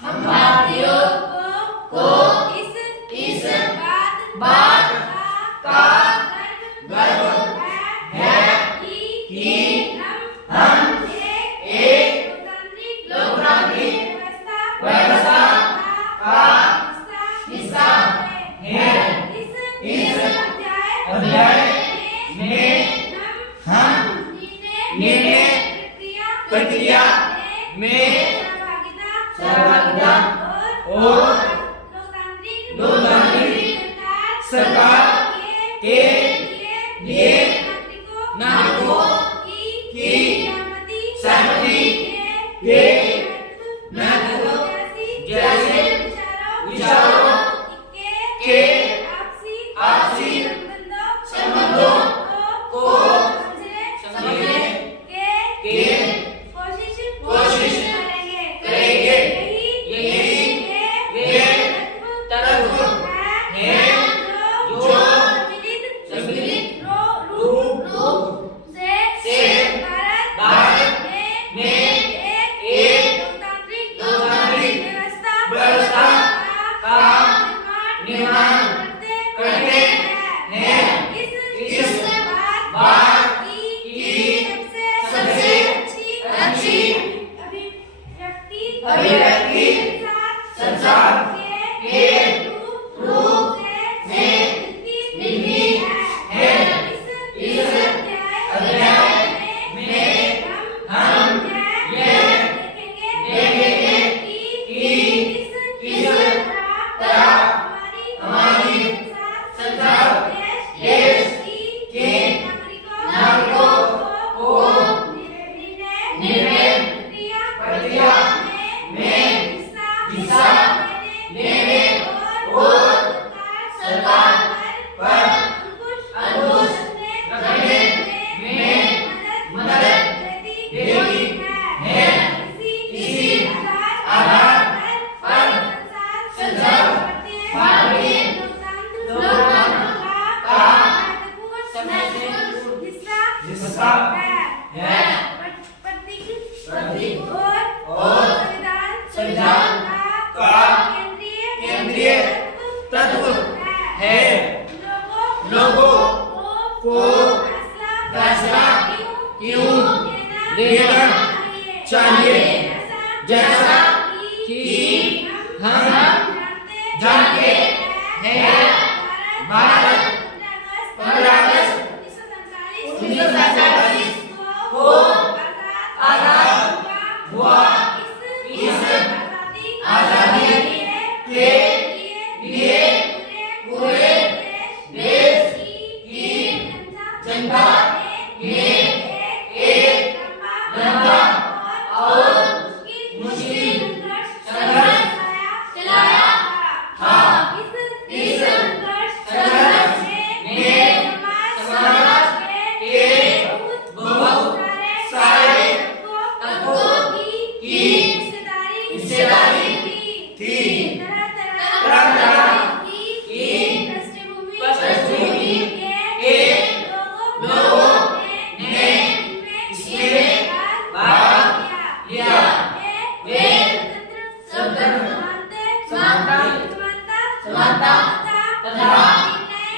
हम भारतीयों को इस बात का गर्व है कि हम एक लोकतांत्रिक व्यवस्था का हिस्सा हैं। इस अध्याय में हम निर्णय प्रक्रिया में सहभागिता और लोकतांत्रिक सरकार के लिए नागरिकों की सहमति के महत्व जैसे विचारों के आपसी संबंधों को समझने के कोशिश करेंगे। यही वे तत्व हैं जो सम्मिलित रूप से भारत में एक लोकतांत्रिक व्यवस्था का निर्माण करते हैं। इस बात की सबसे अच्छी अभिव्यक्ति संसार के रूप में मिलती है। इस अध्याय में हम यह देखेंगे कि किस तरह हमारी संसार देश के नागरिकों को निर्णय प्रक्रिया में हिस्सा लेने और सरकार पर अंकुश रखने में मदद देती है। इसी आधार पर संसार भारतीय लोकतंत्र का हिस्सा है। और संविधान का केंद्रीय तत्व है। लोगों को फैसला क्यों लेना चाहिए? जैसा कि हम जानते हैं, भारत 15 अगस्त 1947 को आजाद हुआ। इस आजादी के लिए पूरे देश की जनता ने एक लंबा और मुश्किल संघर्ष चलाया था। इस संघर्ष ने समाज के बहुत सारे तत्वों की हिस्सेदारी थी। तरह-तरह की पृष्ठभूमि के लोगों ने इसमें भाग लिया। वे समानता तथा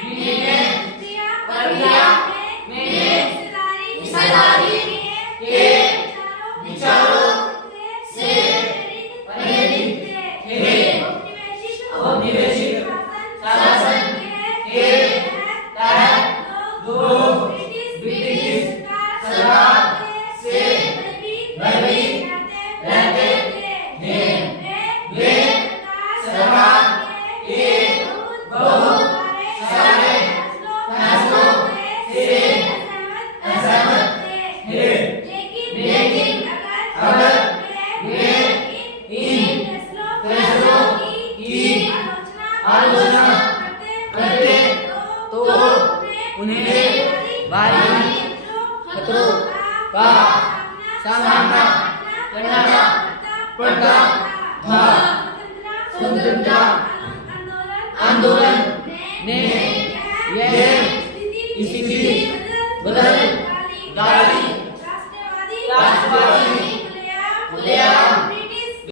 निर्णय प्रक्रिया में हिस्सेदारी के विचारों से प्रेरित थे। औपनिवेशिक शासन के तहत दो ब्रिटिश सरकार से भयभीत रहते थे। वे सरकार के बहुत सारे फैसलों से असहमत थे। लेकिन अगर वे इन फैसलों की आलोचना करते तो उन्हें भारी खतरों का सामना करना पड़ता था। स्वतंत्रता आंदोलन ने यह स्थिति बदल डाली। राष्ट्रवादी